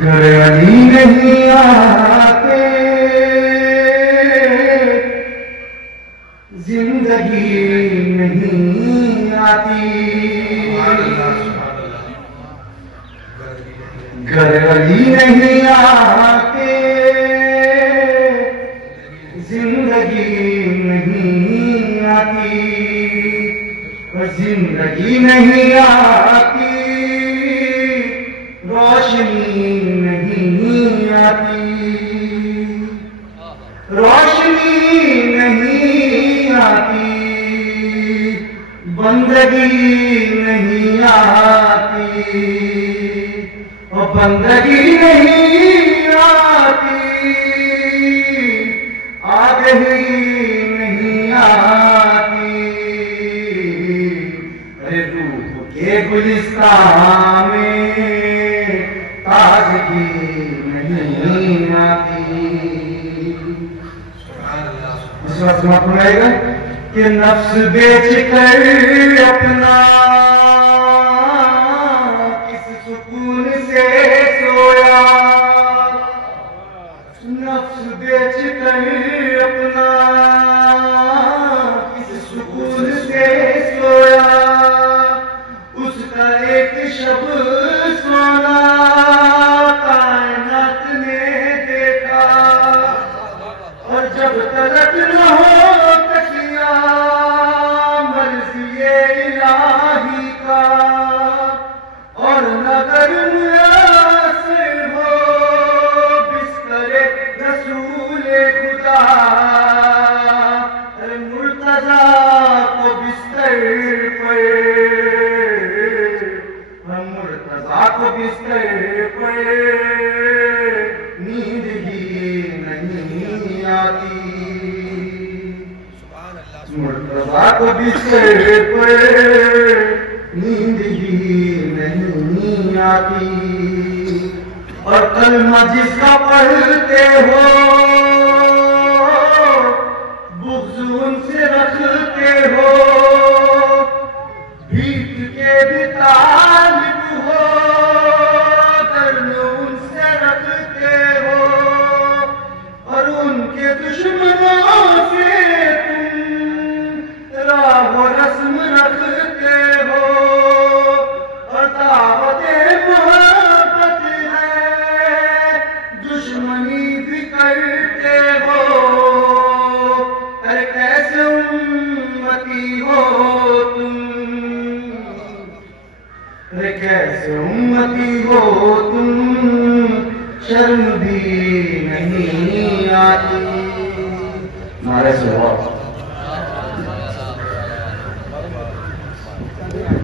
گھر علی نہیں آتے زندگی نہیں آتی، گھر علی نہیں آتے زندگی نہیں آتی، زندگی نہیں آتی روشنی نہیں آتی، روشنی نہیں آتی بندگی نہیں آتی، اور بندگی نہیں آتی آگہی نہیں آتی، ارے روح کے گلستان میں تازگی نہیں آتی۔ اس وقت سمجھ آئے گا کہ نفس بیچ کر اپنا کس سکون سے سویا، نفس بیچ کر اپنا کس سکون سے سویا، اس کا ایک شب سونا کائنات نے دیکھا، اور جب تلک نہ ہو تکیا مرضی الہی کا، اور نگر میسر ہو بستر رسول خدا، مرتضیٰ کو بستر پر، مرتضیٰ کو بستر پر نیند ہی نہیں آتی، مرتضیٰ کو بستر پر نیند ہی نہیں آتی، اور کلمہ جس کا پڑھتے ہو بغض ان سے رکھتے ہو، بھیک کے بھی طالب ہو درد ان سے رکھتے ہو، اور ان کے دشمنوں سے تم راہ و رسم رکھتے ہو، اور دعوت محبت ہے دشمنی بھی کرتے ہو، ارے کیسے امتی ہو تم، ارے کیسے امتی ہو تم، شرم بھی نہیں آتی۔ نعرہ صلوات۔